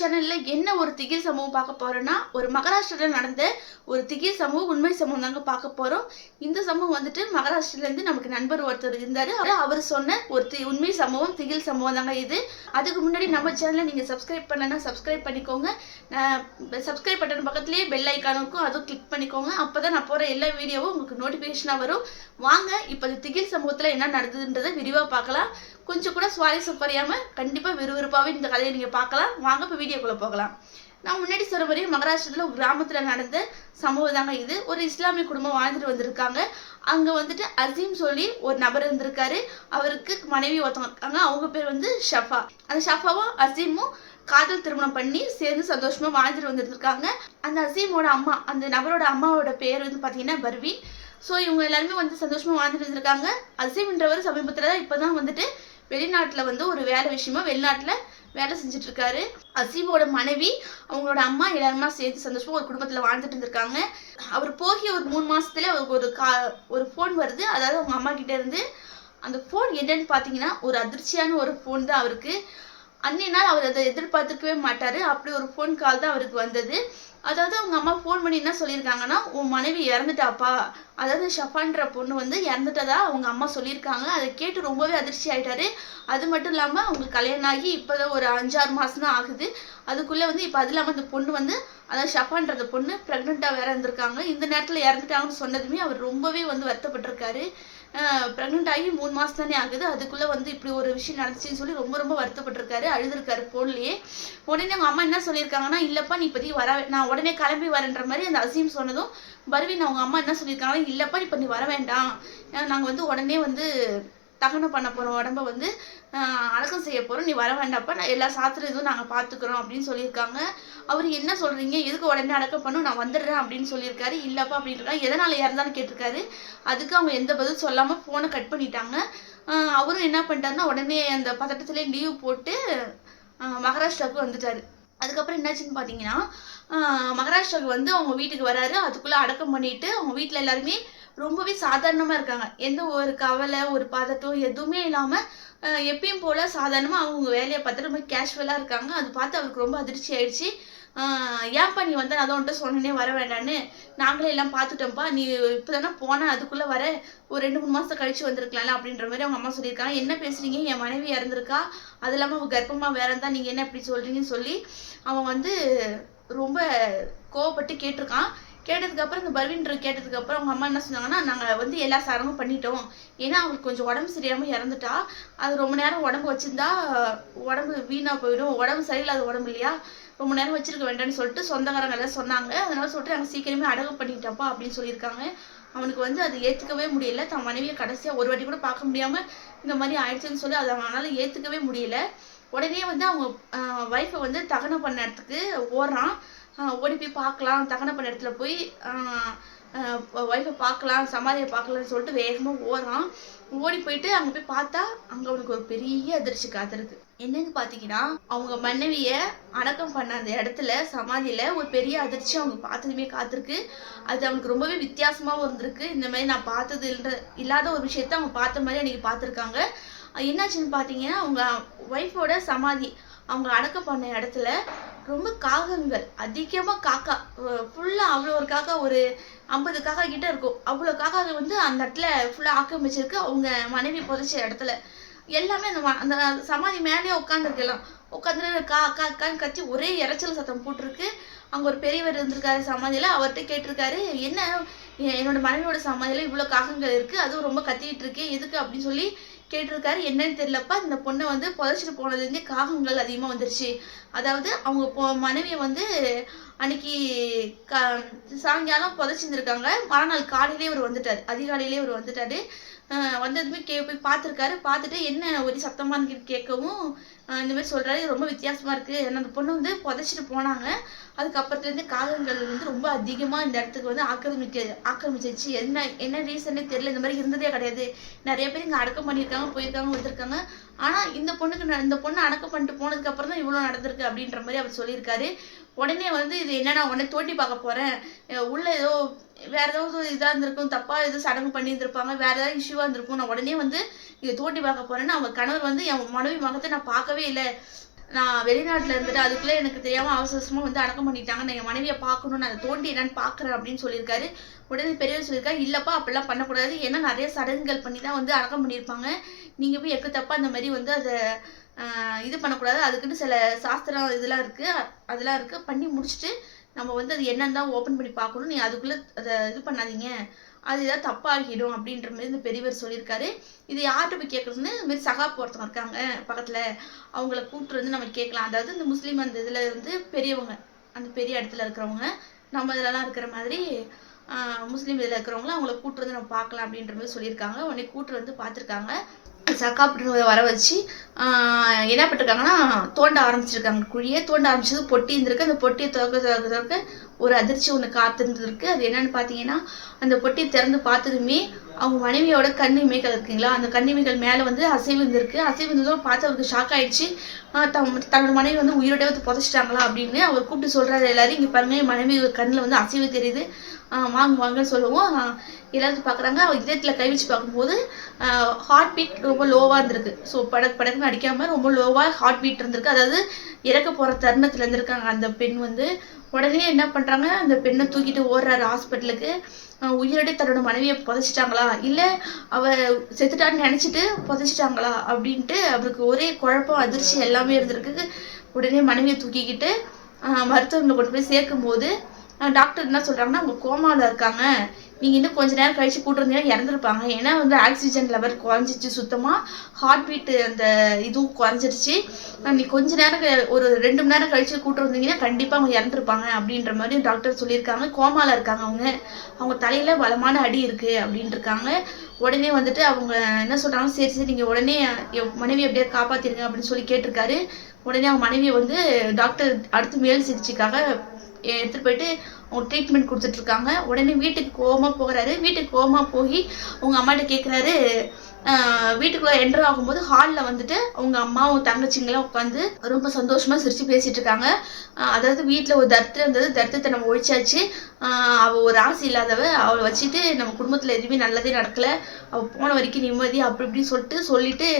சேனல்ல என்ன ஒரு திகில் சம்பவம் பார்க்க போறோம்னா ஒரு மகாராஷ்டிரால நடந்த ஒரு திகில் சம்பவம் உண்மை சம்பவம் தாங்க பார்க்க போறோம். இந்த சம்பவம் வந்துட்டு மகாராஷ்டிரில இருந்து நமக்கு நண்பர் ஒருத்தர் இருந்தாரு. அவர் சொன்ன ஒரு தி- உண்மை சம்பவம் திகில் சம்பவம் தாங்க இது. அதுக்கு முன்னாடி நம்ம சேனலை நீங்க சப்ஸ்கிரைப் பண்ணலன்னா சப்ஸ்கிரைப் பண்ணிக்கோங்க. சப்ஸ்கிரைப் பட்டன் பக்கத்துலயே பெல் ஐக்கான் இருக்கும். அதுவும் கிளிக் பண்ணிக்கோங்க. அப்பதான் நான் போற எல்லா வீடியோவும் உங்களுக்கு நோட்டிபிகேஷனா வரும். வாங்க இப்போ திகில் சம்பவத்துல என்ன நடந்ததுன்றதை விரிவா பார்க்கலாம். கொஞ்சம் கூட சுவாரஸ்யம் குறையாம கண்டிப்பா விறுவிறுப்பாகவே இந்த கதையை நீங்க பார்க்கலாம். வாங்க இப்போ வீடியோக்குள்ள போகலாம். நான் முன்னாடி சொன்ன மாதிரி மகாராஷ்டிரத்தில் ஒரு கிராமத்தில் நடந்த சம்பவம் தாங்க இது. ஒரு இஸ்லாமிய குடும்பம் வாழ்ந்துட்டு வந்திருக்காங்க. அங்கே வந்துட்டு அசீம் சொல்லி ஒரு நபர் இருந்திருக்காரு. அவருக்கு மனைவி ஒருத்தவங்க இருக்காங்க. அவங்க பேர் வந்து ஷஃபா. அந்த ஷஃபாவும் அசீமும் காதல் திருமணம் பண்ணி சேர்ந்து சந்தோஷமா வாழ்ந்துட்டு வந்துருக்காங்க அந்த அசீமோட அம்மா அந்த நபரோட அம்மாவோட பேர் வந்து பார்த்தீங்கன்னா பர்வீன் ஸோ இவங்க எல்லாருமே வந்து சந்தோஷமா வாழ்ந்துட்டு இருந்திருக்காங்க அசீம்ன்றவர் சமீபத்தில் தான் இப்பதான் வந்துட்டு வெளிநாட்டில் வந்து ஒரு வேலை விஷயமா வெளிநாட்டில் வேலை செஞ்சுட்டு இருக்காரு அசீமோட மனைவி அவங்களோட அம்மா எல்லாருமா சேர்ந்து சந்தோஷமா ஒரு குடும்பத்துல வாழ்ந்துட்டு இருந்திருக்காங்க. அவர் போகிய ஒரு மூணு மாசத்துல அவருக்கு ஒரு கா ஒரு ஃபோன் வருது. அதாவது அவங்க அம்மா கிட்ட இருந்து அந்த ஃபோன் என்னன்னு பாத்தீங்கன்னா ஒரு அதிர்ச்சியான ஒரு ஃபோன் தான் அவருக்கு. அன்னைய நாள் அவர் அதை எதிர்பார்த்துக்கவே மாட்டாரு. அப்படி ஒரு ஃபோன் கால் தான் அவருக்கு வந்தது. அதாவது அவங்க அம்மா ஃபோன் பண்ணி என்ன சொல்லியிருக்காங்கன்னா உன் மனைவி இறந்துட்டாப்பா. அதாவது ஷஃபான்ற பொண்ணு வந்து இறந்துட்டதா அவங்க அம்மா சொல்லியிருக்காங்க. அதை கேட்டு ரொம்பவே அதிர்ச்சி ஆயிட்டாரு. அது மட்டும் இல்லாமல் அவங்களுக்கு கல்யாணம் ஆகி இப்போதான் ஒரு அஞ்சாறு மாதம் தான் ஆகுது. அதுக்குள்ளே வந்து இப்போ அது இல்லாமல் அந்த பொண்ணு வந்து அதாவது ஷஃபான்ற பொண்ணு ப்ரெக்னெண்ட்டாக வேற இருந்திருக்காங்க. இந்த நேரத்தில் இறந்துட்டாங்கன்னு சொன்னதுமே அவர் ரொம்பவே வந்து வருத்தப்பட்டிருக்காரு. ப்ரெக்னென்ட் ஆகி மூணு மாதம் தானே ஆகுது. அதுக்குள்ளே வந்து இப்படி ஒரு விஷயம் நடந்துச்சுன்னு சொல்லி ரொம்ப ரொம்ப வருத்தப்பட்டிருக்காரு. அழுதுருக்காரு ஃபோன்லேயே உடனே அவங்க அம்மா என்ன சொல்லியிருக்காங்கன்னா இல்லைப்பா நீ இப்போதைக்கு வர நான் உடனே கிளம்பி வரேன்ற மாதிரி அந்த அசீம் சொன்னதும் பர்வீன் அவங்க அம்மா என்ன சொல்லியிருக்காங்கன்னா இல்லைப்பா இப்போ நீ வர வேண்டாம். நாங்கள் வந்து உடனே வந்து தகனம் பண்ண போகிறோம் உடம்ப வந்து அடக்கம் செய்ய போறோம் நீ வர வேண்டாப்பா நான் எல்லா சாத்திரம் இதுவும் நாங்க பாத்துக்கிறோம் அப்படின்னு சொல்லியிருக்காங்க. அவர் என்ன சொல்றீங்க? எதுக்கு உடனே அடக்கம் பண்ணும்? நான் வந்துடுறேன் அப்படின்னு சொல்லியிருக்காரு. இல்லப்பா அப்படின்னு இருக்காரு எதனால இறந்தான்னு கேட்டிருக்காரு. அதுக்கு அவங்க எந்த பதில் சொல்லாம போனை கட் பண்ணிட்டாங்க. அவரும் என்ன பண்ணிட்டாருன்னா உடனே அந்த பதட்டத்திலே லீவ் போட்டு மகாராஷ்டிராவுக்கு வந்துட்டாரு. அதுக்கப்புறம் என்னாச்சுன்னு பார்த்தீங்கன்னா மகாராஷ்டிராவுக்கு வந்து அவங்க வீட்டுக்கு வராரு. அதுக்குள்ள அடக்கம் பண்ணிட்டு அவங்க வீட்டில் எல்லாருமே ரொம்பவே சாதாரணமா இருக்காங்க. எந்த ஒரு கவலை ஒரு பதட்டம் எதுவுமே இல்லாம எப்பயும் போல சாதாரணமா அவங்க வேலையை பார்த்துட்டு ரொம்ப கேஷுவலா இருக்காங்க. அது பார்த்து அவருக்கு ரொம்ப அதிர்ச்சி ஆயிடுச்சு. ஏன்பா ஏன்ப்பா நீ வந்து அதான் உன்ட்ட சொன்னனே வர வேண்டான்னு நாங்களே எல்லாம் பார்த்துட்டோம்ப்பா. நீ இப்போதானே போன அதுக்குள்ள வர ஒரு ரெண்டு மூணு மாசம் கழிச்சு வந்திருக்கலாம்ல அப்படின்ற மாதிரி அவங்க அம்மா சொல்லியிருக்காங்க. என்ன பேசுறீங்க? என் மனைவி இறந்துருக்கா? அது இல்லாம அவங்க கர்ப்பமா வேற இருந்தா நீங்க என்ன இப்படி சொல்றீங்கன்னு சொல்லி அவன் வந்து ரொம்ப கோவப்பட்டு கேட்டிருக்கான். கேட்டதுக்கு அப்புறம் இந்த பர்வீன்ற கேட்டதுக்கு அப்புறம் அவங்க அம்மா என்ன சொன்னாங்கன்னா நாங்க வந்து எல்லா சாரமும் பண்ணிட்டோம். ஏன்னா அவங்களுக்கு கொஞ்சம் உடம்பு சரியாம இறந்துட்டா. அது ரொம்ப நேரம் உடம்பு வச்சிருந்தா உடம்பு வீணா போயிடும். உடம்பு சரியில்லாத உடம்பு இல்லையா? ரொம்ப நேரம் வச்சிருக்க வேண்டாம்னு சொல்லிட்டு சொந்தக்காரங்க எல்லாம் சொன்னாங்க. அதனால சொல்லிட்டு நாங்க சீக்கிரமே அடகு பண்ணிட்டப்பா அப்படின்னு சொல்லியிருக்காங்க. அவனுக்கு வந்து அது ஏத்துக்கவே முடியல. தன் மனைவியை கடைசியா ஒரு வாட்டி கூட பார்க்க முடியாம இந்த மாதிரி ஆயிடுச்சுன்னு சொல்லி அதை அவனால ஏத்துக்கவே முடியல. உடனே வந்து அவங்க ஒய்ஃபை வந்து தகனம் பண்ண இடத்துக்கு ஓடுறான். ஓடி போய் பார்க்கலாம் தகனம் பண்ண இடத்துல போய் ஒய்ஃபை பார்க்கலாம் சமாதியை பார்க்கலாம்னு சொல்லிட்டு வேகமாக ஓடுறான். ஓடி போயிட்டு அங்கே போய் பார்த்தா அங்கே அவனுக்கு ஒரு பெரிய அதிர்ச்சி காத்திருக்கு என்னன்னு பார்த்தீங்கன்னா அவங்க மனைவியை அடக்கம் பண்ண அந்த இடத்துல சமாதியில் ஒரு பெரிய அதிர்ச்சி அவங்க பார்த்ததுமே காத்திருக்கு. அது அவனுக்கு ரொம்பவே வித்தியாசமாகவும் இருந்திருக்கு. இந்த மாதிரி நான் பார்த்தது இல்லாத ஒரு விஷயத்த அவங்க பார்த்த மாதிரி அன்றைக்கி பார்த்துருக்காங்க. என்னாச்சுன்னு பார்த்தீங்கன்னா அவங்க ஒய்ஃபோட சமாதி அவங்க அடக்கம் பண்ண இடத்துல ரொம்ப காகங்கள். அதிகமாக காக்கா ஃபுல்லாக அவ்வளோ ஒரு காக்கா ஒரு ஐம்பது காக்கா கிட்ட இருக்கும். அவ்வளோ காக்கா வந்து அந்த இடத்துல ஃபுல்லாக ஆக்கிரமிச்சிருக்கு. அவங்க மனைவி புதைச்ச இடத்துல. எல்லாமே அந்த அந்த சமாதி மேலேயே உட்காந்துருக்கலாம் உட்காந்துட்டு கா கா கான்னு கத்தி ஒரே இரைச்சல் சத்தம் போட்டிருக்கு. அங்கே ஒரு பெரியவர் இருந்திருக்காரு சமாதியில். அவர்கிட்ட கேட்டிருக்காரு என்ன? என்னோட மனைவியோட சமாதியில் இவ்வளோ காகங்கள் இருக்குது அதுவும் ரொம்ப கத்திக்கிட்டு இருக்கு. எதுக்கு? அப்படின்னு சொல்லி கேட்டிருக்காரு. என்னன்னு தெரியலப்பா இந்த பொண்ணை வந்து புதைச்சிட்டு போனதுலேருந்தே காகங்கள் அதிகமாக வந்துருச்சு. அதாவது அவங்க பொ- மனைவியை வந்து அன்னைக்கு க சாயங்காலம் புதைச்சிருந்துருக்காங்க. மறுநாள் காலையிலே இவர் வந்துட்டார். அதிகாலையிலே இவர் வந்துட்டாரு. வந்ததுமே கே போய் பார்த்துருக்காரு. பார்த்துட்டு என்ன ஒரு சத்தமா கேட்கவும் இந்த மாதிரி சொல்றாரு. ரொம்ப வித்தியாசமா இருக்கு. ஏன்னா அந்த பொண்ணு வந்து புதைச்சிட்டு போனாங்க. அதுக்கப்புறத்துலேருந்து காகங்கள் வந்து ரொம்ப அதிகமாக இந்த இடத்துக்கு வந்து ஆக்கிரமிக்க ஆக்கிரமிச்சிருச்சு. என்ன என்ன ரீசன்னே தெரியல. இந்த மாதிரி இருந்ததே கிடையாது. நிறைய பேர் இங்கே அடக்கம் பண்ணியிருக்காங்க போயிருக்காங்க வந்திருக்காங்க. ஆனால் இந்த பொண்ணுக்கு இந்த பொண்ணு அடக்கம் பண்ணிட்டு போனதுக்கு அப்புறம் தான் இவ்வளோ நடந்திருக்கு அப்படின்ற மாதிரி அவர் சொல்லியிருக்காரு. உடனே வந்து இது என்னன்னா உடனே தோண்டி பார்க்க போறேன். உள்ளே உள்ள ஏதோ வேற ஏதாவது இதா இருந்திருக்கும் தப்பா ஏதோ சடங்கு பண்ணி இருந்திருப்பாங்க வேற ஏதாவது இஷ்யூவா இருந்திருக்கும். நான் உடனே வந்து இதை தோண்டி பார்க்க போறேன்னு அவங்க கணவர் வந்து என் மனைவி மகத்தை நான் பார்க்கவே இல்லை. நான் வெளிநாட்டில் இருந்துட்டு அதுக்குள்ளே எனக்கு தெரியாமல் அவசர அவசரமாக வந்து அடக்கம் பண்ணிட்டாங்க. நான் என் மனைவியை பார்க்கணும் நான் அதை தோண்டி என்னன்னு பார்க்குறேன் அப்படின்னு சொல்லியிருக்காரு. உடனே பெரியவர் சொல்லியிருக்காரு இல்லைப்பா அப்படிலாம் பண்ணக்கூடாது. ஏன்னா நிறைய சடங்குகள் பண்ணி தான் வந்து அடக்கம் பண்ணியிருப்பாங்க. நீங்கள் போய் எக்கு தப்பா அந்த மாதிரி வந்து அதை இது பண்ணக்கூடாது. அதுக்குன்னு சில சாஸ்திரம் இதெல்லாம் இருக்குது அதெல்லாம் இருக்குது பண்ணி முடிச்சுட்டு நம்ம வந்து அது என்னன்னு தான் ஓப்பன் பண்ணி பார்க்கணும். நீ அதுக்குள்ளே அதை இது பண்ணாதீங்க. அது ஏதாவது தப்பாகிடும் அப்படின்ற மாதிரி இந்த பெரியவர் சொல்லியிருக்காரு. இது யார்கிட்ட போய் கேட்குறதுன்னு இந்த மாதிரி சகா ஒருத்தவங்க இருக்காங்க பக்கத்தில். அவங்கள கூப்பிட்டு வந்து நம்ம கேட்கலாம். அதாவது இந்த முஸ்லீம் அந்த இதில் வந்து பெரியவங்க அந்த பெரிய இடத்துல இருக்கிறவங்க நம்ம இதுலலாம் இருக்கிற மாதிரி முஸ்லீம் இதில் இருக்கிறவங்கள அவங்கள கூப்பிட்டு வந்து நம்ம பார்க்கலாம் அப்படின்ற மாதிரி சொல்லியிருக்காங்க. உடனே கூப்பிட்டு வந்து பார்த்துருக்காங்க. சக்காப்பிட்டு வர வச்சு என்ன பண்ணிருக்காங்கன்னா தோண்ட ஆரம்பிச்சிருக்காங்க. குழியை தோண்ட ஆரம்பிச்சது பொட்டி இருந்திருக்கு. அந்த பொட்டியை திறக்க திறக்க திறக்க ஒரு அதிர்ச்சி ஒன்று காத்திருந்துருக்கு. அது என்னன்னு பார்த்தீங்கன்னா அந்த பொட்டியை திறந்து பார்த்ததுமே அவங்க மனைவியோட கண்ணிமைகள் இருக்குங்களா? அந்த கண்ணிமைகள் மேலே வந்து அசைவு இருந்திருக்கு. அசைவு இருந்ததும் பார்த்து அவருக்கு ஷாக் ஆயிடுச்சு. தன்னோட மனைவி வந்து உயிரோட வந்து புதைச்சிட்டாங்களா அப்படின்னு அவர் கூப்பிட்டு சொல்றாரு எல்லாரும். இங்கே பாருங்க மனைவி கண்ணில் வந்து அசைவு தெரியுது. வாங்க வாங்கன்னு சொல்லுவோம். எல்லாரும் பார்க்குறாங்க அவர் இதயத்தில் கை வச்சு பார்க்கும்போது ஹார்ட் பீட் ரொம்ப லோவாக இருந்திருக்கு. ஸோ படக்கு படக்குன்னு அடிக்காமல் ரொம்ப லோவாக ஹார்ட் பீட் இருந்திருக்கு. அதாவது இறக்க போகிற தருணத்தில் இருந்திருக்காங்க அந்த பெண் வந்து. உடனே என்ன பண்ணுறாங்க அந்த பெண்ணை தூக்கிட்டு ஓடுறாரு ஹாஸ்பிட்டலுக்கு. உயிரோட தன்னோட மனைவியை புதைச்சிட்டாங்களா? இல்லை அவ செத்துட்டான்னு நினச்சிட்டு புதைச்சிட்டாங்களா? அப்படின்ட்டு அவருக்கு ஒரே குழப்பம் அதிர்ச்சி எல்லாமே இருந்திருக்கு. உடனே மனைவியை தூக்கிக்கிட்டு ஆஹ் கொண்டு போய் சேர்க்கும் போது டாக்டர் என்ன சொல்றாங்கன்னா அவங்க கோமால இருக்காங்க. நீங்க இன்னும் கொஞ்ச நேரம் கழிச்சு கூட்டிருந்தீங்கன்னா இறந்துருப்பாங்க. ஏன்னா வந்து ஆக்சிஜன் லெவல் குறைஞ்சிச்சு சுத்தமா ஹார்ட் பீட்டு அந்த இதுவும் குறைஞ்சிருச்சு. நீ கொஞ்ச நேரம் ஒரு ரெண்டு மணி நேரம் கழிச்சு கூட்டிருந்தீங்கன்னா கண்டிப்பாக கண்டிப்பா அவங்க இறந்துருப்பாங்க அப்படின்ற மாதிரி டாக்டர் சொல்லியிருக்காங்க. கோமால இருக்காங்க அவங்க. அவங்க தலையில பலமான அடி இருக்கு அப்படின்னு இருக்காங்க உடனே வந்துட்டு அவங்க என்ன சொல்றாங்க சரி சரி நீங்க உடனே மனைவி எப்படியா காப்பாத்திருங்க அப்படின்னு சொல்லி கேட்டிருக்காரு. உடனே அவங்க மனைவியை வந்து டாக்டர் அடுத்து மேல் சிகிச்சைக்காக எடுத்துட்டு போயிட்டு அவங்க ட்ரீட்மெண்ட் கொடுத்துட்டு இருக்காங்க உடனே வீட்டுக்கு கோவமா போகிறாரு வீட்டுக்கு கோவமாக போய் அவங்க அம்மாட்ட கேட்குறாரு வீட்டுக்குள்ள என்டர் ஆகும்போது ஹாலில் வந்துட்டு அவங்க அம்மாவும் தங்கச்சிங்களாம் உட்காந்து ரொம்ப சந்தோஷமா சிரிச்சு பேசிட்டு இருக்காங்க அதாவது வீட்டில் ஒரு தர்த்து இருந்தது. தர்த்தத்தை நம்ம ஒழிச்சாச்சு. அவள் ஒரு ஆசை இல்லாதவ அவளை வச்சுட்டு நம்ம குடும்பத்தில் எதுவுமே நல்லதே நடக்கல. அவள் போன வரைக்கும் நிம்மதி அப்படி இப்படின்னு சொல்லிட்டு சொல்லிட்டு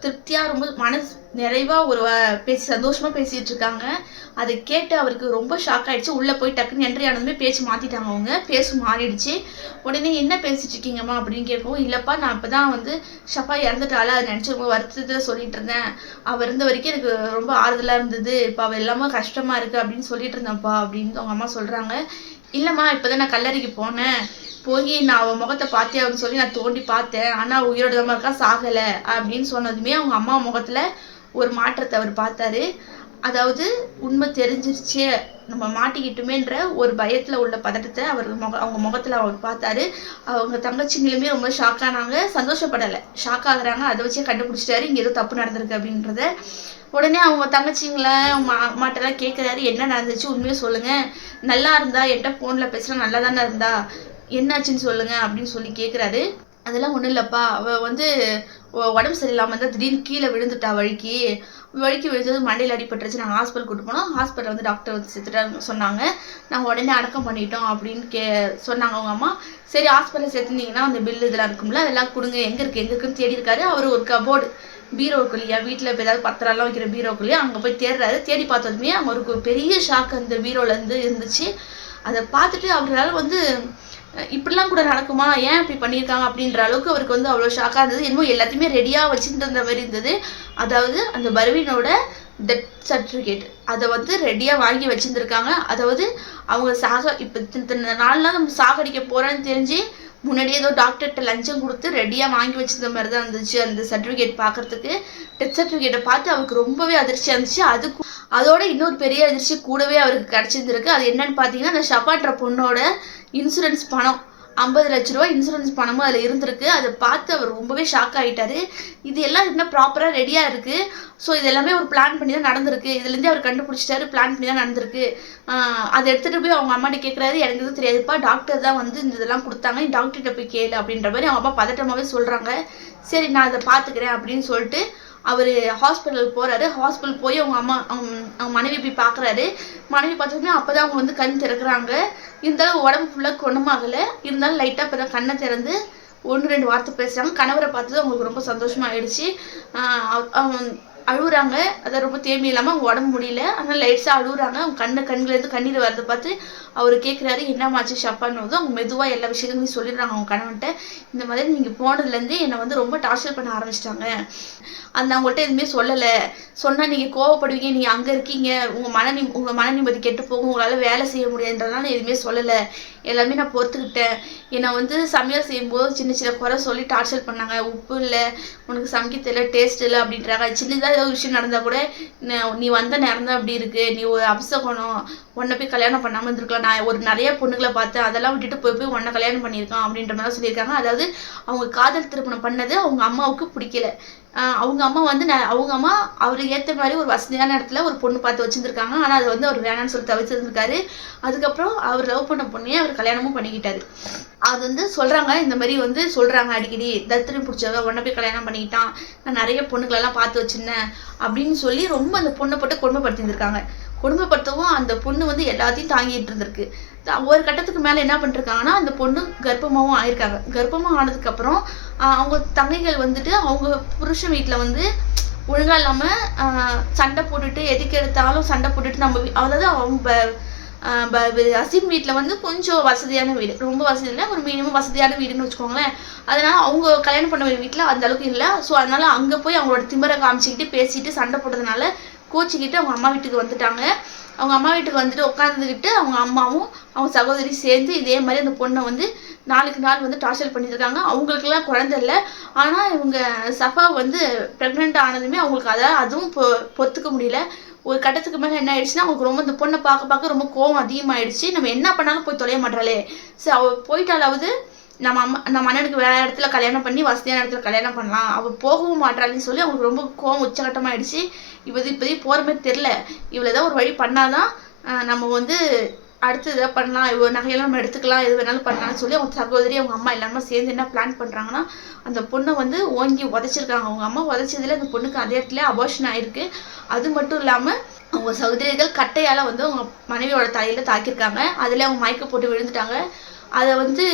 திருப்தியா ரொம்ப மனசு நிறைவா ஒரு வ- பேசி சந்தோஷமா பேசிட்டு இருக்காங்க. அதை கேட்டு அவருக்கு ரொம்ப ஷாக் ஆயிடுச்சு. உள்ள போய் டக்குன்னு என்ட்ரி ஆனதுமே பேச்சு மாத்திட்டாங்க அவங்க. பேசு மாறிடுச்சு. உடனே என்ன பேசிட்டு இருக்கீங்கம்மா அப்படின்னு கேட்கவும் இல்லப்பா நான் இப்பதான் வந்து ஷப்பா இறந்துட்டாளா? அதை நினைச்சு ரொம்ப வருத்தத்துல சொல்லிட்டு இருந்தேன். அவர் இருந்த வரைக்கும் எனக்கு ரொம்ப ஆறுதலா இருந்தது. இப்ப அவ எல்லாமே கஷ்டமா இருக்கு அப்படின்னு சொல்லிட்டு இருந்தேன்ப்பா அப்படின்னு அவங்க அம்மா சொல்றாங்க. இல்லம்மா இப்பதான் நான் கல்லறைக்கு போனேன். போய் நான் அவன் முகத்தை பார்த்தேன் அப்படின்னு சொல்லி நான் தோண்டி பார்த்தேன். ஆனால் உயிரோட தான் இருக்கா சாகல அப்படின்னு சொன்னதுமே அவங்க அம்மா முகத்துல ஒரு மாற்றத்தை அவர் பார்த்தாரு. அதாவது உண்மை தெரிஞ்சிருச்சு நம்ம மாட்டிக்கிட்டுமேன்ற ஒரு பயத்துல உள்ள பதட்டத்தை அவர் முக அவங்க முகத்துல அவர் பார்த்தாரு. அவங்க தங்கச்சிங்களுமே ரொம்ப ஷாக் ஆனாங்க. சந்தோஷப்படலை. ஷாக் ஆகுறாங்க. அதை வச்சே கண்டுபிடிச்சிட்டாரு. இங்க ஏதோ தப்பு நடந்திருக்கு அப்படின்றத. உடனே அவங்க தங்கச்சிங்களை அவங்க அம்மாட்டெல்லாம் கேட்குறாரு என்ன நடந்துச்சு? உண்மையை சொல்லுங்க. நல்லா இருந்தா என்கிட்ட ஃபோனில் பேசுகிறா நல்லா தானே இருந்தா? என்னாச்சுன்னு சொல்லுங்க அப்படின்னு சொல்லி கேட்குறாரு அதெல்லாம் ஒன்றும் இல்லைப்பா. அவள் வந்து உடம்பு சரியில்லாமல் இருந்தால் திடீர்னு கீழே விழுந்துட்டா வழுக்கி. வழுக்கி விழுந்தது மண்டையில் அடிபட்டுருச்சு நாங்கள் ஹாஸ்பிட்டல் கூட்டு போனோம் ஹாஸ்பிட்டல் வந்து டாக்டர் வந்து செத்துட்டாங்க சொன்னாங்க. நாங்கள் உடனே அடக்கம் பண்ணிட்டோம் அப்படின்னு கே சொன்னாங்க அவங்க அம்மா. சரி ஹாஸ்பிட்டலில் சேர்த்துருந்தீங்கன்னா அந்த பில் இதெல்லாம் இருக்கும்ல அதெல்லாம் கொடுங்க. எங்கே இருக்குது எங்கே இருக்குன்னு தேடி இருக்காரு. அவர் ஒரு கபோர்டு பீரோக்குள்ளேயா வீட்டில் இப்போ ஏதாவது பத்திரம்லாம் வைக்கிற பீரோக்குள்ளேயா அங்கே போய் தேடுறாரு. தேடி பார்த்ததுமே அவருக்கு ஒரு பெரிய ஷாக் அந்த பீரோலேருந்து இருந்துச்சு. அதை பார்த்துட்டு அவரால் வந்து இப்படிலாம் கூட நடக்குமா? ஏன் இப்படி பண்ணியிருக்காங்க அப்படின்ற அளவுக்கு அவருக்கு வந்து அவ்வளோ ஷாக்காக இருந்தது. என்னமோ எல்லாத்தையுமே ரெடியாக வச்சுட்டு இருந்த மாதிரி இருந்தது. அதாவது அந்த பர்வீனோட டெத் சர்டிஃபிகேட் அதை வந்து ரெடியாக வாங்கி வச்சிருந்துருக்காங்க. அதாவது அவங்க சாக இப்போ இந்த நாள்லாம் நம்ம சாகடிக்க போகிறேன்னு தெரிஞ்சு முன்னாடியே ஏதோ டாக்டர்கிட்ட லஞ்சம் கொடுத்து ரெடியாக வாங்கி வச்சிருந்த மாதிரி தான் இருந்துச்சு அந்த சர்டிஃபிகேட் பார்க்கறதுக்கு. டெத் சர்டிஃபிகேட்டை பார்த்து அவருக்கு ரொம்பவே அதிர்ச்சியாக இருந்துச்சு. அதுக்கு அதோட இன்னொரு பெரிய அதிர்ச்சி கூடவே அவருக்கு கிடச்சிருந்துருக்கு. அது என்னன்னு பார்த்தீங்கன்னா அந்த ஷபான்ற பொண்ணோட இன்சூரன்ஸ் பணம். ஐம்பது லட்ச ரூபா இன்சூரன்ஸ் பணமும் அதில் இருந்திருக்கு. அதை பார்த்து அவர் ரொம்பவே ஷாக் ஆகிட்டாரு இது எல்லாம் இன்னும் ப்ராப்பராக ரெடியாக இருக்குது ஸோ இது எல்லாமே ஒரு பிளான் பண்ணி தான் நடந்திருக்கு. இதுலேருந்தே அவர் கண்டுபிடிச்சிட்டாரு பிளான் பண்ணி தான் நடந்திருக்கு. அதை எடுத்துகிட்டு போய் அவங்க அம்மாட்ட கேட்குறாரு எனக்கு எதுவும் தெரியாதுப்பா டாக்டர் தான் வந்து இந்த இதெல்லாம் கொடுத்தாங்க. நீ டாக்டர்கிட்ட போய் கேளு அப்படின்ற மாதிரி அவங்க அப்பா பதட்டமாகவே சொல்கிறாங்க சரி நான் அதை பார்த்துக்கிறேன் அப்படின்னு சொல்லிட்டு அவர் ஹாஸ்பிட்டல் போறாரு. ஹாஸ்பிட்டல் போய் அவங்க அம்மா அவங்க அவங்க மனைவி போய் பார்க்குறாரு மனைவி பார்த்தோன்னே அப்பதான் அவங்க வந்து கண் திறக்கிறாங்க. இருந்தாலும் உடம்பு ஃபுல்லாக குணமாகலை. இருந்தாலும் லைட்டாக இப்போ தான் கண்ணை திறந்து ஒன்று ரெண்டு வார்த்தை பேசுகிறாங்க கணவரை பார்த்தது அவங்களுக்கு ரொம்ப சந்தோஷமா ஆயிடுச்சு. அவ- அழுகுறாங்க அதை ரொம்ப தேம்பி இல்லாமல் அவங்க உடம்பு முடியல. ஆனால் லைட்ஸாக அழுகுறாங்க அவங்க கண்ணு கண்ணுலேருந்து கண்ணீர் வரதை பார்த்து அவர் கேட்குறாரு என்னமாச்சு ஷப்பான்னு? வந்து அவங்க மெதுவாக எல்லா விஷயத்தையும் சொல்லிடுறாங்க அவங்க கணவன்கிட்ட இந்த மாதிரி நீங்கள் போனதுலேருந்து என்னை வந்து ரொம்ப டார்ச்சர் பண்ண ஆரம்பிச்சிட்டாங்க. அந்த அவங்கள்ட்ட எதுவுமே சொல்லலை. சொன்னால் நீங்கள் கோவப்படுவீங்க நீங்கள் அங்கே இருக்கீங்க. உங்கள் மன நிம் உங்கள் மன நிம்மதி கெட்டு போகும். உங்களால் வேலை செய்ய முடியாதுன்றதுனால எதுவுமே சொல்லலை. எல்லாமே நான் பொறுத்துக்கிட்டேன். என்னை வந்து சமையல் செய்யும்போது சின்ன சின்ன குறை சொல்லி டார்ச்சர் பண்ணாங்க. உப்பு இல்லை உனக்கு சமைக்க தெரியல டேஸ்ட் இல்லை அப்படின்றாங்க. சின்னதாக ஏதோ விஷயம் நடந்தால் கூட ந- நீ வந்த நேரம் தான் அப்படி இருக்கு. நீ ஒரு அப்சகுணம் உன்னை போய் கல்யாணம் பண்ணாமல் இருந்திருக்கலாம். நான் ஒரு நிறைய பொண்ணுங்களை பார்த்தேன் அதெல்லாம் விட்டுட்டு போய் போய் உன்னை கல்யாணம் பண்ணியிருக்கான் அப்படின்ற மாதிரி சொல்லியிருக்காங்க. அதாவது அவங்க காதல் திருமணம் பண்ணது அவங்க அம்மாவுக்கு பிடிக்கல. அவங்க அம்மா வந்து ந- அவங்க அம்மா அவருக்கு ஏற்ற மாதிரி ஒரு வசதியான இடத்துல ஒரு பொண்ணு பார்த்து வச்சிருந்துருக்காங்க. ஆனால் அதை வந்து அவர் வேணாம்னு சொல்லி தவிர்த்திருந்திருக்காரு அதுக்கப்புறம் அவர் லவ் பண்ண பொண்ணையே அவர் கல்யாணமும் பண்ணிக்கிட்டாரு. அது வந்து சொல்றாங்க இந்த மாதிரி வந்து சொல்றாங்க அடிக்கடி. தத்திரி பிடிச்சவ உடனே போய் கல்யாணம் பண்ணிக்கிட்டான். நான் நிறைய பொண்ணுங்களெல்லாம் பார்த்து வச்சிருந்தேன் அப்படின்னு சொல்லி ரொம்ப அந்த பொண்ணை போட்டு கொடுமைப்படுத்தியிருக்காங்க கொடுமைப்படுத்தவும் அந்த பொண்ணு வந்து எல்லாத்தையும் தாங்கிட்டு இருந்திருக்கு. ஒரு கட்டத்துக்கு மேல என்ன பண்ணிருக்காங்கன்னா அந்த பொண்ணு கர்ப்பமாவும் ஆயிருக்காங்க. கர்ப்பமா ஆனதுக்கு அப்புறம் அவங்க தங்கைகள் வந்துட்டு அவங்க புருஷன் வீட்டில் வந்து ஒழுங்கா இல்லாம சண்டை போட்டுட்டு எதுக்கு எடுத்தாலும் சண்டை போட்டுட்டு நம்ம அதாவது அவங்க ப- அசீம் வீட்டில் வந்து கொஞ்சம் வசதியான வீடு. ரொம்ப வசதி இல்லை ஒரு மினிமம் வசதியான வீடுன்னு வச்சுக்கோங்களேன். அதனால அவங்க கல்யாணம் பண்ண வீட்டில் அந்த அளவுக்கு இல்லை. ஸோ அதனால அங்க போய் அவங்களோட திமிரை காமிச்சிக்கிட்டு பேசிட்டு சண்டை போட்டதுனால கோச்சிக்கிட்டு அவங்க அம்மா வீட்டுக்கு வந்துட்டாங்க. அவங்க அம்மா வீட்டுக்கு வந்துட்டு உட்காந்துக்கிட்டு அவங்க அம்மாவும் அவங்க சகோதரி சேர்ந்து இதே மாதிரி அந்த பொண்ணை வந்து நாளுக்கு நாள் வந்து டார்ச்சர் பண்ணியிருக்காங்க. அவங்களுக்குலாம் குழந்த இல்லை. ஆனால் இவங்க சஃபா வந்து ப்ரெக்னென்ட் ஆனதுமே அவங்களுக்கு அதை அதுவும் பொ பொறுத்துக்க முடியல. ஒரு கட்டத்துக்கு மேலே என்ன ஆயிடுச்சுன்னா அவங்களுக்கு ரொம்ப இந்த பொண்ணை பார்க்க பார்க்க ரொம்ப கோவம் அதிகமாயிடுச்சு. நம்ம என்ன பண்ணாலும் போய் தொலைய மாட்டாளே. சரி அவள் போயிட்டாலாவது நம்ம அம்மா நம்ம அண்ணனுக்கு வேற இடத்துல கல்யாணம் பண்ணி வசதியான இடத்துல கல்யாணம் பண்ணலாம். அவள் போகவும் மாட்டாள்னு சொல்லி அவங்களுக்கு ரொம்ப கோவம் உச்சகட்டமாயிடுச்சு இப்போது இப்போதைக்கு போகிற மாதிரி தெரில இவ்வளோ ஏதாவது ஒரு வழி பண்ணாதான் ஆஹ் நம்ம வந்து அடுத்து இதை பண்ணலாம். இவ்வளோ நகையெல்லாம் நம்ம எடுத்துக்கலாம். எது வேணாலும் பண்ணலாம்னு சொல்லி அவங்க சகோதரி அவங்க அம்மா எல்லாமே சேர்ந்து என்ன பிளான் பண்ணுறாங்கன்னா அந்த பொண்ணை வந்து ஓங்கி உதச்சிருக்காங்க. அவங்க அம்மா உதச்சதுல அந்த பொண்ணுக்கு அதே இடத்துல அபோஷன் ஆயிருக்கு. அது மட்டும் இல்லாமல் அவங்க சகோதரிகள் கட்டையால் வந்து அவங்க மனைவியோட தலையில் தாக்கியிருக்காங்க. அதில் அவங்க மயக்க போட்டு விழுந்துட்டாங்க. அதை வந்து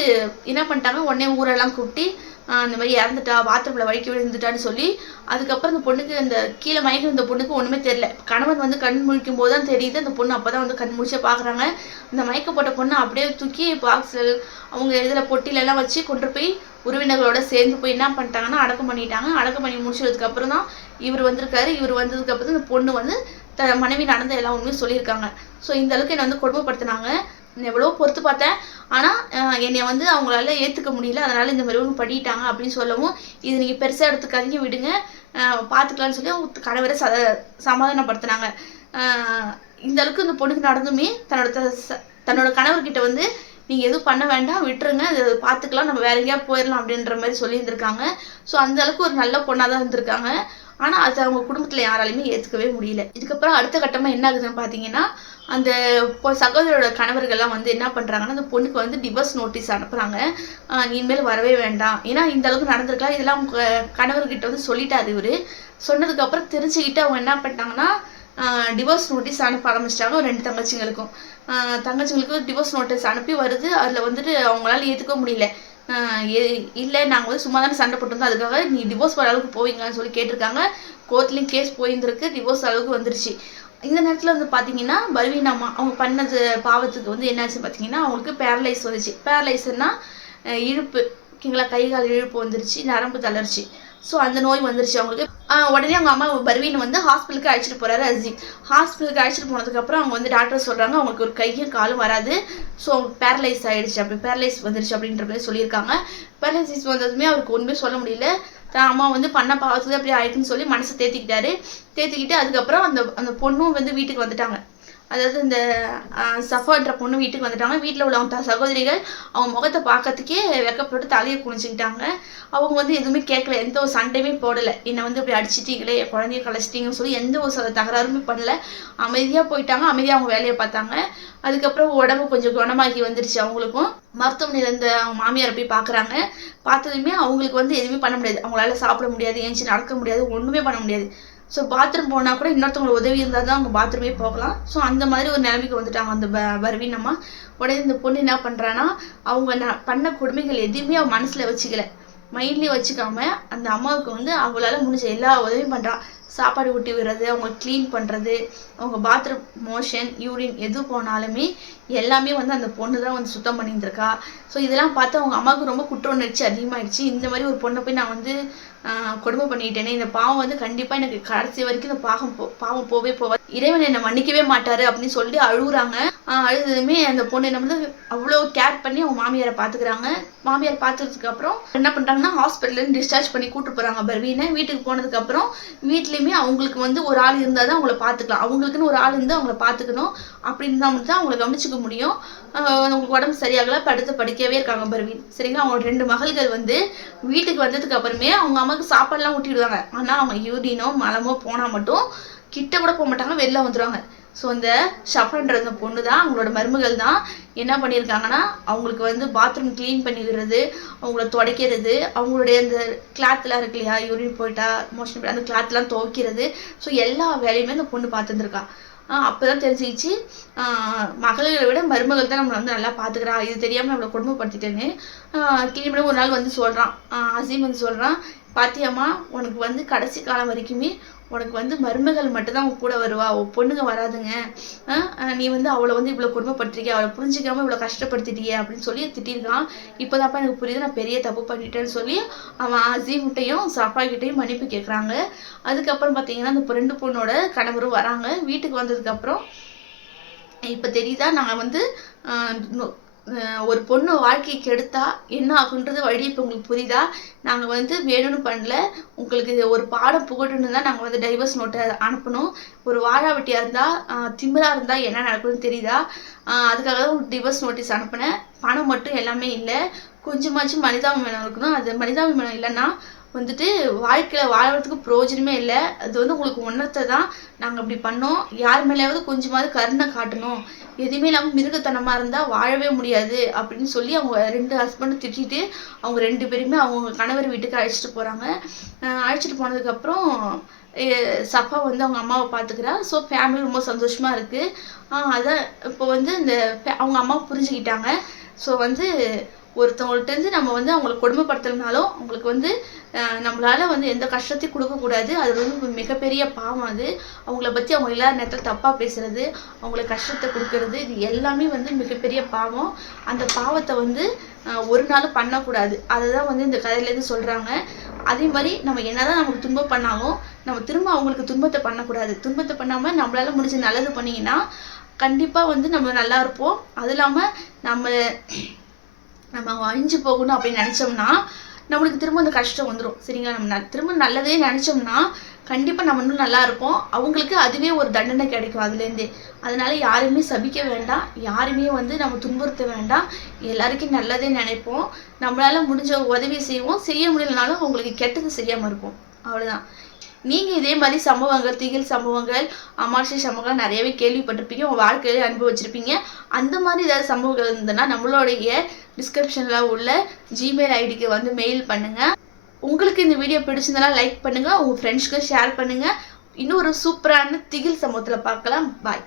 என்ன பண்ணிட்டாங்க? உடனே ஊரெல்லாம் கூப்பிட்டு அந்த இந்த மாதிரி இறந்துட்டா பாத்ரூமில் வழிக்க விழுந்துட்டான்னு சொல்லி அதுக்கப்புறம் அந்த பொண்ணுக்கு அந்த கீழே மயக்கம் இந்த பொண்ணுக்கு ஒன்றுமே தெரியல. கணவன் வந்து கண் முழிக்கும் போது தான் தெரியுது. அந்த பொண்ணு அப்போ தான் வந்து கண் முழிச்சே பார்க்குறாங்க அந்த மயக்கப்பட்ட பொண்ணை அப்படியே தூக்கி பாக்ஸில் அவங்க இதில் பொட்டிலெல்லாம் வச்சு கொண்டு போய் உறவினர்களோட சேர்ந்து போய் என்ன பண்ணிட்டாங்கன்னா அடக்கம் பண்ணிட்டாங்க. அடக்கம் பண்ணி முடிச்சதுக்கு அப்புறம் தான் இவர் வந்திருக்காரு. இவர் வந்ததுக்கு அப்புறம் இந்த பொண்ணு வந்து த மனைவி நடந்த எல்லா உண்மையும் சொல்லியிருக்காங்க. ஸோ இந்த அளவுக்கு என்னை வந்து கொடுமைப்படுத்தினாங்க. எவ்வளோ பொறுத்து பார்த்தேன். ஆனால் என்னை வந்து அவங்களால ஏற்றுக்க முடியல. அதனால இந்த மாதிரி ஒன்று பண்ணிட்டாங்க அப்படின்னு சொல்லவும் இது நீங்கள் பெருசாக எடுத்துக்காதீங்க விடுங்க. பார்த்துக்கலான்னு சொல்லி கணவரை சத சமாதானப்படுத்தினாங்க. இந்த அளவுக்கு இந்த பொண்ணுக்கு நடந்துமே தன்னோட தன்னோட கணவர்கிட்ட வந்து நீங்கள் எதுவும் பண்ண வேண்டாம் விட்டுருங்க. அது பார்த்துக்கலாம் நம்ம வேற எங்கேயா போயிடலாம் அப்படின்ற மாதிரி சொல்லியிருந்திருக்காங்க. ஸோ அந்த அளவுக்கு ஒரு நல்ல பொண்ணாக தான் இருந்திருக்காங்க. ஆனால் அது அவங்க குடும்பத்தில் யாராலையுமே ஏற்றுக்கவே முடியல. இதுக்கப்புறம் அடுத்த கட்டமாக என்ன ஆகுதுன்னு பார்த்தீங்கன்னா அந்த சகோதரோட கணவர்கள்லாம் வந்து என்ன பண்ணுறாங்கன்னா அந்த பொண்ணுக்கு வந்து டிவோர்ஸ் நோட்டீஸ் அனுப்புகிறாங்க இனிமேல் வரவே வேண்டாம். ஏன்னா இந்த அளவுக்கு நடந்திருக்கலாம். இதெல்லாம் அவங்க கணவர்கிட்ட வந்து சொல்லிட்டாரு இவர். சொன்னதுக்கப்புறம் தெரிஞ்சுக்கிட்டு அவங்க என்ன பண்ணிட்டாங்கன்னா டிவோர்ஸ் நோட்டீஸ் அனுப்ப ஆரம்பிச்சிட்டாங்க. ஒரு ரெண்டு தங்கச்சிங்களுக்கும். தங்கச்சிங்களுக்கும் தங்கச்சிங்களுக்கு டிவோர்ஸ் நோட்டீஸ் அனுப்பி வருது. அதில் வந்துட்டு அவங்களால ஏற்றுக்க முடியல. இல்லை நாங்கள் வந்து சும்மா தானே சண்டை போட்டிருந்தோம். அதுக்காக நீ டிவோர்ஸ் வர அளவுக்கு போவீங்கன்னு சொல்லி கேட்டிருக்காங்க. கோர்ட்லேயும் கேஸ் போயிருந்திருக்கு. டிவோர்ஸ் அளவுக்கு வந்துருச்சு. இந்த நேரத்தில் வந்து பார்த்தீங்கன்னா பல்வீன் அம்மா அவங்க பண்ணது பாவத்துக்கு வந்து என்னாச்சு பார்த்தீங்கன்னா அவங்களுக்கு பேரலைஸ் வந்துச்சு. பேரலைஸ்னால் இழுப்பு. ஓகேங்களா கை கால் இழுப்பு வந்துருச்சு நரம்பு தளர்ச்சி. ஸோ அந்த நோய் வந்துருச்சு அவங்களுக்கு. உடனே அவங்க அம்மா பர்வீன் வந்து ஹாஸ்பிட்டலுக்கு அழைச்சிட்டு போகிறாரு அஜித் ஹாஸ்பிட்டலுக்கு அழைச்சிட்டு போனதுக்கப்புறம் அவங்க வந்து டாக்டர் சொல்கிறாங்க அவங்களுக்கு ஒரு கையும் காலும் வராது. ஸோ பேரலைஸ் ஆகிடுச்சு அப்படி பேரலைஸ் வந்துருச்சு அப்படின்ற மாதிரி சொல்லியிருக்காங்க. பேரலைசிஸ் வந்ததுமே அவருக்கு ஒன்றுமே சொல்ல முடியல. தான் அம்மா வந்து பண்ண பாவத்துக்கு அப்படி ஆயிட்டுன்னு சொல்லி மனசை தேத்திக்கிட்டாரு. தேத்திக்கிட்டு அதுக்கப்புறம் அந்த அந்த பொண்ணும் வந்து வீட்டுக்கு வந்துட்டாங்க. அதாவது இந்த சஃபான்ற பொண்ணு வீட்டுக்கு வந்துட்டாங்க. வீட்டில் உள்ள அவங்க சகோதரிகள் அவங்க முகத்தை பார்க்கறதுக்கே வெக்கப்பட்டு தலையை குனிஞ்சுக்கிட்டாங்க. அவங்க வந்து எதுவுமே கேட்கல. எந்த ஒரு சண்டையுமே போடலை. என்னை வந்து இப்படி அடிச்சிட்டீங்களே என் குழந்தைய கலைச்சிட்டீங்கன்னு சொல்லி எந்த ஒரு ச- தகராறுமே பண்ணல. அமைதியாக போயிட்டாங்க. அமைதியாக அவங்க வேலையை பார்த்தாங்க. அதுக்கப்புறம் உடம்பு கொஞ்சம் குணமாகி வந்துருச்சு அவங்களுக்கும். மருத்துவமனையில் இருந்த அவங்க மாமியாரை போய் பார்க்குறாங்க. பார்த்ததுமே அவங்களுக்கு வந்து எதுவுமே பண்ண முடியாது. அவங்களால சாப்பிட முடியாது ஏஞ்சி நடக்க முடியாது ஒன்றுமே பண்ண முடியாது. ஸோ பாத்ரூம் போனால் கூட இன்னொருத்தவங்களுக்கு உதவி இருந்தால் தான் அவங்க பாத்ரூமே போகலாம். ஸோ அந்த மாதிரி ஒரு நிலைமைக்கு வந்துட்டாங்க அந்த ப பர்வீன் அம்மா உடனே இந்த பொண்ணு என்ன பண்ணுறான்னா அவங்க ந- பண்ண கொடுமைகள் எதையுமே அவன் மனசில் வச்சுக்கல. மைண்ட்லேயே வச்சுக்காம அந்த அம்மாவுக்கு வந்து அவங்களால முடிஞ்ச எல்லா உதவியும் பண்ணுறான் சாப்பாடு ஊட்டி விடுறது அவங்க க்ளீன் பண்ணுறது அவங்க பாத்ரூம் மோஷன் யூரின் எது போனாலுமே எல்லாமே வந்து அந்த பொண்ணு தான் வந்து சுத்தம் பண்ணியிருந்திருக்கா. ஸோ இதெல்லாம் பார்த்து அவங்க அம்மாவுக்கு ரொம்ப குற்ற உணர்ச்சி அதிகமாகிடுச்சு இந்த மாதிரி ஒரு பொண்ணை போய் நான் வந்து கொடுமை பண்ணிட்டேனே. இந்த பாவம் வந்து கண்டிப்பாக எனக்கு கடைசி வரைக்கும் இந்த பாகம் போ பாவம் போவே போவாது. இறைவன் என்னை மன்னிக்கவே மாட்டாரு அப்படின்னு சொல்லி அழுகுறாங்க. அழுதுமே அந்த பொண்ணு என்ன வந்து அவ்வளோ கேர் பண்ணி அவங்க மாமியாரை பார்த்துக்கிறாங்க. மாமியார் பார்த்ததுக்கு அப்புறம் என்ன பண்ணுறாங்கன்னா ஹாஸ்பிட்டல்லேருந்து டிஸ்சார்ஜ் பண்ணி கூட்டு போகிறாங்க பர்வீனை. வீட்டுக்கு போனதுக்கப்புறம் வீட்லேயுமே அவங்களுக்கு வந்து ஒரு ஆள் இருந்தால் தான் அவங்கள பார்த்துக்கலாம் அவங்களுக்குன்னு ஒரு ஆள் இருந்து அவங்கள பார்த்துக்கணும் அப்படின்னு தான் தான் அவங்கள கவனிச்சுக்க முடியும். அவங்களுக்கு உடம்பு சரியாகல படுத்து படிக்கவே இருக்காங்க பர்வீன். சரிங்களா? அவங்களோட ரெண்டு மகள்கள் வந்து வீட்டுக்கு வந்ததுக்கு அப்புறமே அவங்க அம்மாவுக்கு சாப்பாடுலாம் ஊட்டிடுவாங்க. ஆனால் அவங்க யூரினோ மலமோ போனால் மட்டும் கிட்ட கூட போக மாட்டாங்க வெளில வந்துடுவாங்க ஸோ இந்த ஷஃபன்ற அந்த பொண்ணு தான் அவங்களோட மருமகள் தான் என்ன பண்ணியிருக்காங்கன்னா அவங்களுக்கு வந்து பாத்ரூம் க்ளீன் பண்ணி விடுறது அவங்கள துடைக்கிறது அவங்களுடைய அந்த கிளாத்லாம் இருக்கு இல்லையா யூரின் போயிட்டா மோஷன் போயிட்டா அந்த கிளாத்லாம் துவைக்கிறது ஸோ எல்லா வேலையுமே அந்த பொண்ணு பார்த்துருந்துருக்கா. அப்போதான் தெரிஞ்சிச்சு மகளிரை விட மருமகள் தான் நம்மளை வந்து நல்லா பார்த்துக்கிறா இது தெரியாமல் நம்மளை கொடுமைப்படுத்திட்டேன்னு. க்ளீன் பண்ணி ஒரு நாள் வந்து சொல்கிறான் அசீம் வந்து சொல்கிறான் பாத்தியம்மா உனக்கு வந்து கடைசி காலம் வரைக்குமே உனக்கு வந்து மருமகள் மட்டும்தான் உன் கூட வருவா. உன் பொண்ணுங்க வராதுங்க. நீ வந்து அவளை வந்து இவ்வளோ கொடுமைப்படுத்திருக்கிய? அவளை புரிஞ்சுக்காம இவ்வளோ கஷ்டப்படுத்திட்டியே அப்படின்னு சொல்லி திட்டிருக்கான் இப்போதான்ப்பா எனக்கு புரியுது நான் பெரிய தப்பு பண்ணிட்டேன்னு சொல்லி அவன் அசீம்கிட்டையும் சஃபா கிட்டையும் மன்னிப்பு கேட்குறாங்க அதுக்கப்புறம் பார்த்தீங்கன்னா அந்த ரெண்டு பொண்ணோட கணவரும் வராங்க. வீட்டுக்கு வந்ததுக்கப்புறம் இப்போ தெரியுதா நாங்கள் வந்து ஒரு பொண்ணு வாழ்க்கையை கெடுத்தா என்ன ஆகுன்றது வழி இப்போ உங்களுக்கு புரியுதா? நாங்கள் வந்து வேணும்னு பண்ணல. உங்களுக்கு ஒரு பாடம் புகட்டணும் தான் நாங்கள் வந்து டைவர்ஸ் நோட்டை அனுப்பணும். ஒரு வாழா வெட்டியாக இருந்தால் திமிரா இருந்தால் என்ன நடக்குதுன்னு தெரியுதா? அதுக்காக தான் டிவர்ஸ் நோட்டீஸ் அனுப்பினேன். பணம் மட்டும் எல்லாமே இல்லை. கொஞ்சமாச்சும் மனிதாபிமானம் இருக்கணும் அது மனிதாபிமானம் இல்லைன்னா வந்துட்டு வாழ்க்கையில் வாழறதுக்கு பிரயோஜனமே இல்லை. அது வந்து உங்களுக்கு உணர்த்த தான் நாங்கள் அப்படி பண்ணோம். யார் மேலேயாவது கொஞ்சமாவது கருணை காட்டணும். எதுவுமே இல்லாமல் மிருகத்தனமாக இருந்தால் வாழவே முடியாது அப்படின்னு சொல்லி அவங்க ரெண்டு ஹஸ்பண்டும் திட்டிட்டு அவங்க ரெண்டு பேருமே அவங்க கணவர் வீட்டுக்கு அழைச்சிட்டு போகிறாங்க அழைச்சிட்டு போனதுக்கப்புறம் சஃபா வந்து அவங்க அம்மாவை பார்த்துக்கிறா ஸோ ஃபேமிலி ரொம்ப சந்தோஷமாக இருக்குது அதான் இப்போ வந்து இந்த அவங்க அம்மா புரிஞ்சுக்கிட்டாங்க. ஸோ வந்து ஒருத்தவங்கள்ட்டேருந்து நம்ம வந்து அவங்களை கொடுமைப்படுத்தலனாலும் அவங்களுக்கு வந்து நம்மளால் நம்மளால வந்து எந்த கஷ்டத்தையும் கொடுக்கக்கூடாது அது வந்து மிகப்பெரிய பாவம் அது. அவங்கள பற்றி அவங்க எல்லா நேரத்தில் தப்பாக பேசுறது அவங்களுக்கு கஷ்டத்தை கொடுக்கறது இது எல்லாமே வந்து மிகப்பெரிய பாவம். அந்த பாவத்தை வந்து ஒரு நாள் பண்ணக்கூடாது. அதை தான் வந்து இந்த கதையிலேருந்து சொல்கிறாங்க அதே மாதிரி நம்ம என்னதான் நமக்கு துன்பம் பண்ணாலும் நம்ம திரும்ப அவங்களுக்கு துன்பத்தை பண்ணக்கூடாது. துன்பத்தை பண்ணாமல் நம்மளால முடிஞ்ச நல்லது பண்ணிங்கன்னா கண்டிப்பாக வந்து நம்ம நல்லா இருப்போம். அது இல்லாமல் நம்ம நம்ம அழிஞ்சு போகணும் அப்படின்னு நினச்சோம்னா நம்மளுக்கு திரும்ப அந்த கஷ்டம் வந்துடும் சரிங்களா? நம்ம திரும்ப நல்லதே நினச்சோம்னா கண்டிப்பாக நம்ம இன்னும் நல்லா இருப்போம். அவங்களுக்கு அதுவே ஒரு தண்டனை கிடைக்கும் அதுலேருந்தே. அதனால யாருமே சபிக்க வேண்டாம். யாருமே வந்து நம்ம துன்புறுத்த வேண்டாம். எல்லாருக்கும் நல்லதே நினைப்போம். நம்மளால முடிஞ்ச உதவி செய்வோம். செய்ய முடியலனாலும் அவங்களுக்கு கெட்டது செய்யாமல் இருப்போம். அவ்வளவுதான். நீங்கள் இதே மாதிரி சம்பவங்கள் திகில் சம்பவங்கள் அமாவாசை சம்பவங்கள் நிறையவே கேள்விப்பட்டிருப்பீங்க. உங்கள் வாழ்க்கையில அனுபவிச்சிருப்பீங்க அந்த மாதிரி ஏதாவது சம்பவங்கள் இருந்ததுன்னா நம்மளுடைய டிஸ்கிரிப்ஷனில் உள்ள ஜிமெயில் ஐடிக்கு வந்து மெயில் பண்ணுங்கள் உங்களுக்கு இந்த வீடியோ பிடிச்சிருந்தனா லைக் பண்ணுங்கள் உங்கள் ஃப்ரெண்ட்ஸ்க்கு ஷேர் பண்ணுங்கள் இன்னொரு சூப்பரான திகில் சம்பவத்தில் பார்க்கலாம். பாய்